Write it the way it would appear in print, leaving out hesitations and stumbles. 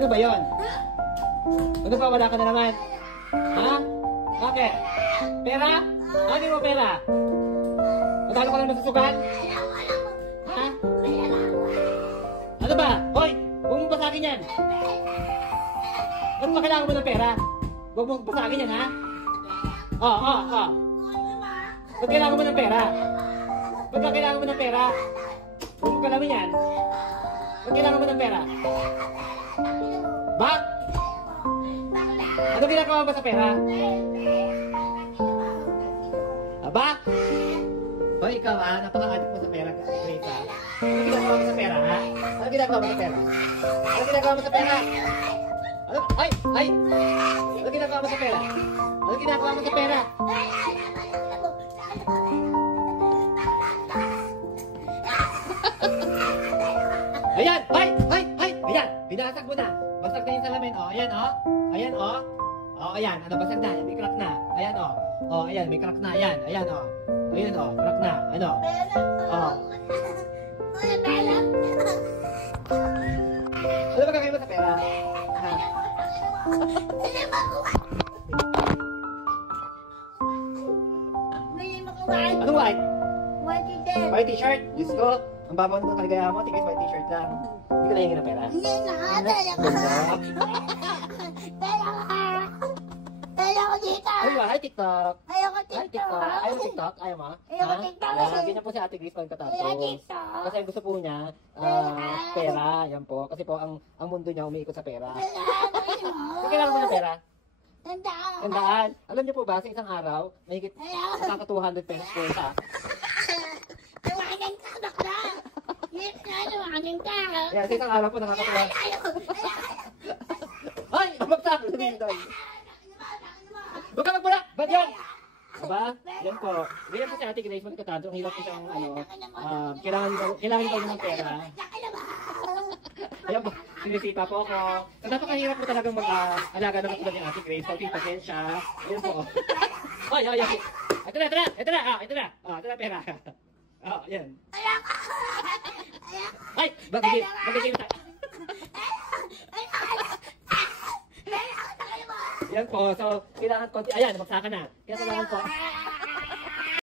Ano ba yun? Ano pa, wala ka na naman? Ha? Bakit? Pera? Ano mo pera? Matalo ka lang masusugan? Ha? Ano ba? Hoy! Huwag mo basagin yan! Ano ba kailangan mo ng pera? Huwag mo basagin yan, ha? Oo. Ba't kailangan mo ng pera? Ba't kailangan mo ng pera? Huwag mo kalamin yan. Ba't kailangan mo ng pera? Ba? Ano ginagawa ba sa pera? Aba? Hoy, ikaw ha? Napaka-addict mo sa pera, Grace ha? Ano ginagawa mo sa pera ha? Ano ginagawa mo sa pera? Ano ginagawa mo sa pera? Ano? Ay! Ano ginagawa mo sa pera? Ano ginagawa mo sa pera? Ayan! Ayan! Binasag mo na! Basag na yung salamin, oh! Ayan, oh! Ayan, oh! Oh, ayan! Ano, basag na! May crack na! Ayan, oh! Oh, ayan! May crack na! Ayan! Ayan, oh! Ayan, oh! Crack na! Ano? Oh! Ano ba gagawin mo sa pera? Ha? Anong white? White t-shirt. White t-shirt? Diyos ko! Ang babaw ng kaligayahan mo, tigis white t-shirt lang. Hindi ka nahingin ng pera. Hindi na, Ayaw ko dito. Ay, hi TikTok. Ayaw ko Hi dito. TikTok. Ayaw mo TikTok? Ayaw mo? Ayaw ko TikTok. Ayan, ganyan po si Ate Grace pag Ayaw katapos. TikTok. Kasi ang gusto po niya, pera. Yan po. Kasi po, ang mundo niya umiikot sa pera. Kung kailangan mo ng pera? Tandaan. Alam niyo po ba, sa isang araw, mahigit nakaka 200 pesos po sa. Lumaking ka, bakla. Lumaking ka. Yan, sa isang araw po nakaka 200. Ay! Abagsak! Huwag ka magpula! Ba't yan? Diba? Yan po. Ganyan po si Ate Grace, magkatanto. Ang hirap po siyang, kailangan pa ng pera. Ayan po, sinisita po ako. So, napakahirap po talagang mag-alaga ng katulad ni Ate Grace. Pag pasensya. Ayan po. Ay. Ito na. Ito na pera. Yan. Ay! Bagay tayo. Yan po, so kailangan konti. Ayan, magsaka na. Kaya kailangan po.